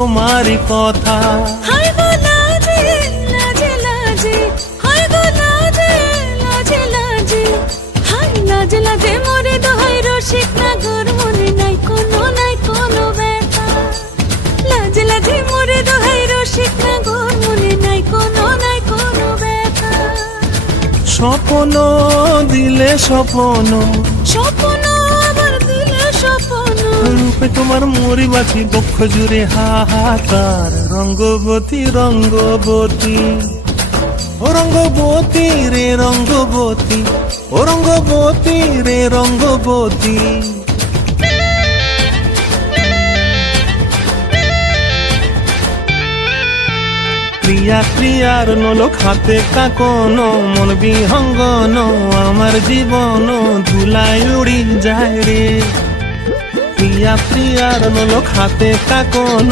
তোমারই কথা হায় গো লাজে লাজে লাজে, হায় গো লাজে লাজে লাজে, হায় লাজে লাজে মোরে দোহাই রসিক নাগর, মনে নাই কোনো ব্যথা। লাজে লাজে মোরে দোহাই রসিক নাগর, মনে নাই কোনো ব্যথা। স্বপ্ন দিলে স্বপ্ন, স্বপ্ন আবার দিলে স্বপ্ন, রূপে তোমার মরি বাছি বক্ষ জুড়ে হাহাকার। রঙ্গবতী রঙ্গবতী ও রঙ্গবতী রে রঙ্গবতী, ও রঙ্গবতী রে রঙ্গবতী। ক্রিয়া ক্রিয়ার নলক হাতে কাকন, মন বিহঙ্গন আমার জীবন ধুলায় উড়ি যায় রে। প্রিয়া প্রিয়ার নলক হাতে কাকন।